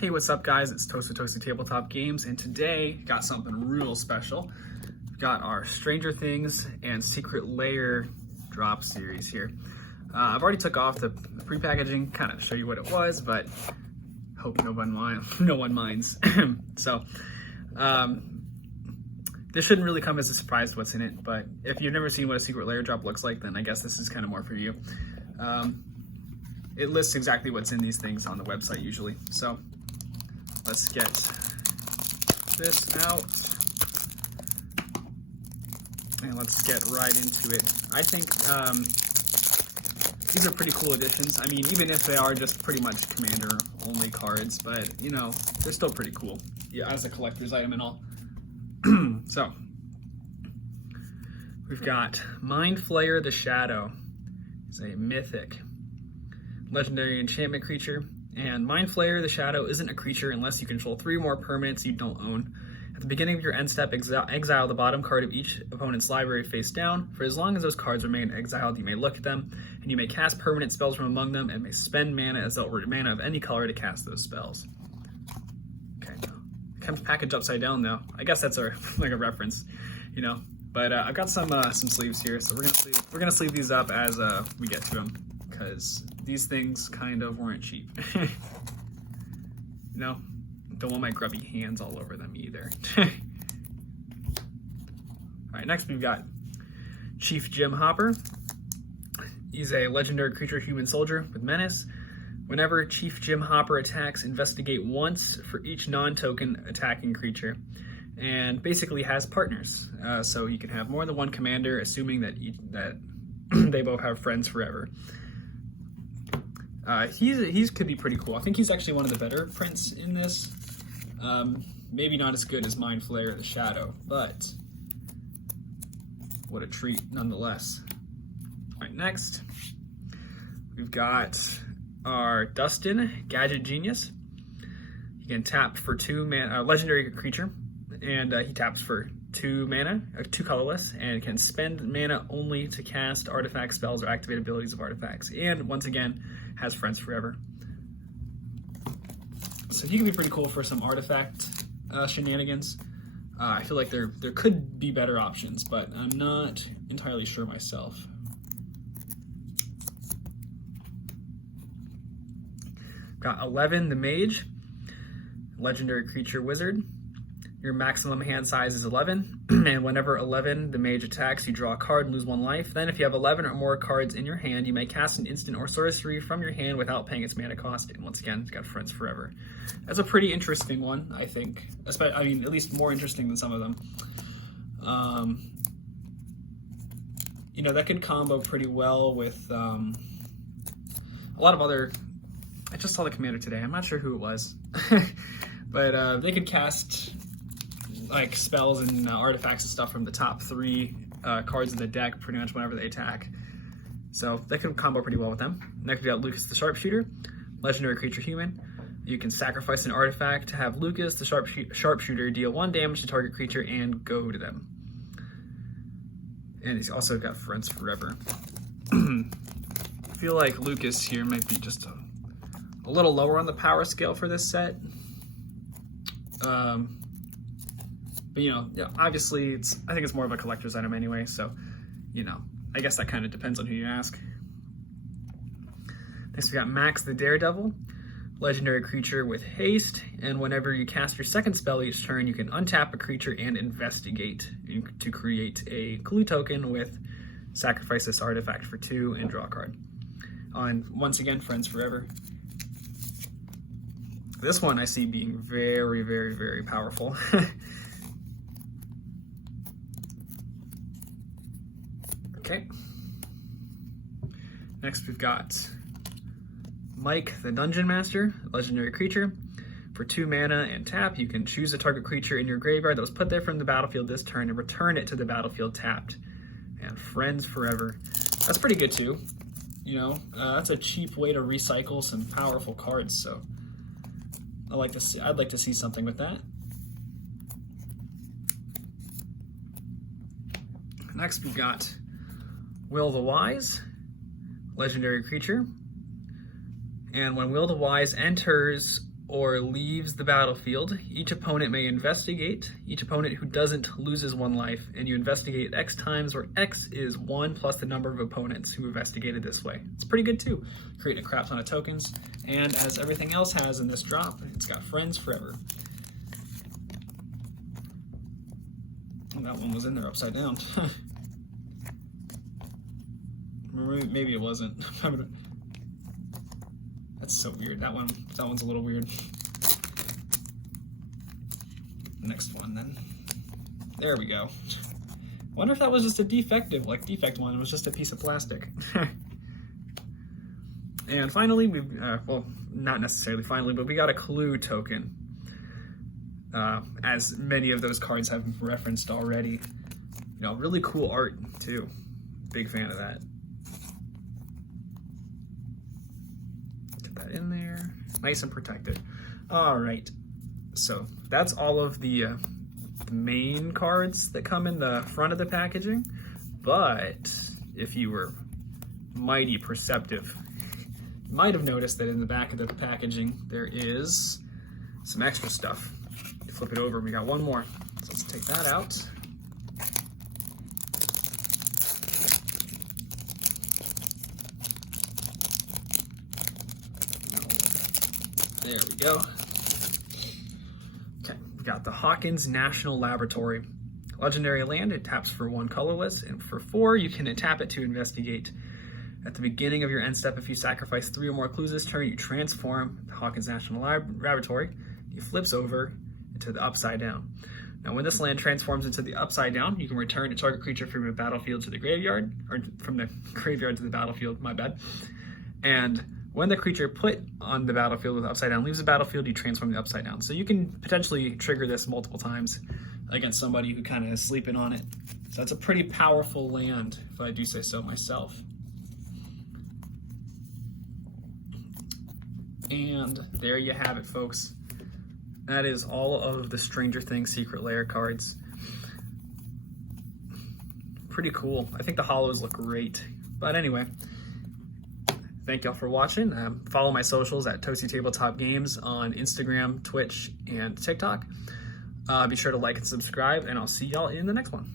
Hey, what's up guys? It's ToastyTabletopGames, and today got something real special. We've got our Stranger Things and Secret Lair drop series here. I've already took off the pre-packaging, kind of show you what it was, but hope no one minds. So, this shouldn't really come as a surprise to what's in it, but if you've never seen what a Secret Lair drop looks like, then I guess this is kind of more for you. It lists exactly what's in these things on the website usually. So let's get this out and let's get right into it. I think these are pretty cool additions. I mean, even if they are just pretty much Commander only cards, but you know, they're still pretty cool, yeah, as a collector's item and all. So we've got Mind Flayer the Shadow. It's a mythic legendary enchantment creature, and Mind Flayer the Shadow isn't a creature unless you control 3 more permanents you don't own. At the beginning of your end step, exile the bottom card of each opponent's library face down. For as long as those cards remain exiled, you may look at them, and you may cast permanent spells from among them, and may spend mana as outward mana of any color to cast those spells. Okay, it comes packaged upside down though. I guess that's like a reference, you know. But I've got some sleeves here, so we're gonna sleeve these up as we get to them, because these things kind of weren't cheap. You know, don't want my grubby hands all over them either. All right, next we've got Chief Jim Hopper. He's a legendary creature human soldier with menace. Whenever Chief Jim Hopper attacks, investigate once for each non-token attacking creature, and basically has partners. So you can have more than one commander, assuming that they both have friends forever. He's could be pretty cool. I think he's actually one of the better prints in this. Maybe not as good as Mind Flayer the Shadow, but what a treat nonetheless. All right, next we've got our Dustin, Gadget Genius. You can tap for 2 mana, legendary creature, and he taps for 2 mana, 2 colorless, and can spend mana only to cast artifact spells or activate abilities of artifacts. And once again, has friends forever. So he can be pretty cool for some artifact shenanigans. I feel like there could be better options, but I'm not entirely sure myself. Got 11, the Mage, legendary creature wizard. Your maximum hand size is 11, and whenever 11, the Mage attacks, you draw a card and lose 1 life. Then if you have 11 or more cards in your hand, you may cast an instant or sorcery from your hand without paying its mana cost, and once again, it's got friends forever. That's a pretty interesting one, I think. I mean, at least more interesting than some of them. You know, that could combo pretty well with a lot of other... I just saw the commander today. I'm not sure who it was. But they could cast like spells and artifacts and stuff from the top 3 cards in the deck pretty much whenever they attack. So they could combo pretty well with them. Next we got Lucas the Sharpshooter, legendary creature human. You can sacrifice an artifact to have Lucas the Sharpshooter deal 1 damage to target creature and go to them. And he's also got friends forever. I feel like Lucas here might be just a little lower on the power scale for this set. But you know, obviously I think it's more of a collector's item anyway, so you know, I guess that kind of depends on who you ask. Next we got Max the Daredevil, legendary creature with haste, and whenever you cast your second spell each turn, you can untap a creature and investigate to create a clue token with sacrifice this artifact for 2 and draw a card. And once again, friends forever. This one I see being very, very, very powerful. Okay. Next we've got Mike the Dungeon Master, legendary creature. For 2 mana and tap, you can choose a target creature in your graveyard that was put there from the battlefield this turn and return it to the battlefield tapped. And friends forever. That's pretty good too. You know, that's a cheap way to recycle some powerful cards, so I'd like to see something with that. Next we've got Will the Wise, legendary creature. And when Will the Wise enters or leaves the battlefield, each opponent may investigate. Each opponent who doesn't loses 1 life, and you investigate X times, where X is 1 plus the number of opponents who investigated this way. It's pretty good too. Creating a crap ton of tokens, and as everything else has in this drop, it's got friends forever. And that one was in there upside down. Maybe it wasn't. That's so weird. That one's a little weird. Next one then. There we go. Wonder if that was just a defect one. It was just a piece of plastic. And finally, well, not necessarily finally, but we got a clue token. As many of those cards have referenced already. You know, really cool art too. Big fan of that. Get that in there. Nice and protected. All right. So that's all of the main cards that come in the front of the packaging. But if you were mighty perceptive, you might have noticed that in the back of the packaging there is some extra stuff. You flip it over, we got one more. So let's take that out. There we go. Okay, we got the Hawkins National Laboratory. Legendary land, it taps for 1 colorless, and for 4, you can tap it to investigate. At the beginning of your end step, if you sacrifice 3 or more clues this turn, you transform the Hawkins National Laboratory. It flips over into the upside down. Now, when this land transforms into the upside down, you can return a target creature from the battlefield to the graveyard, or from the graveyard to the battlefield, my bad. And when the creature put on the battlefield with upside down leaves the battlefield, you transform the upside down. So you can potentially trigger this multiple times against somebody who kind of is sleeping on it. So that's a pretty powerful land, if I do say so myself. And there you have it, folks. That is all of the Stranger Things Secret Lair cards. Pretty cool. I think the holos look great. But anyway, thank y'all for watching. Follow my socials at ToastyTabletopGames on Instagram, Twitch, and TikTok. Be sure to like and subscribe, and I'll see y'all in the next one.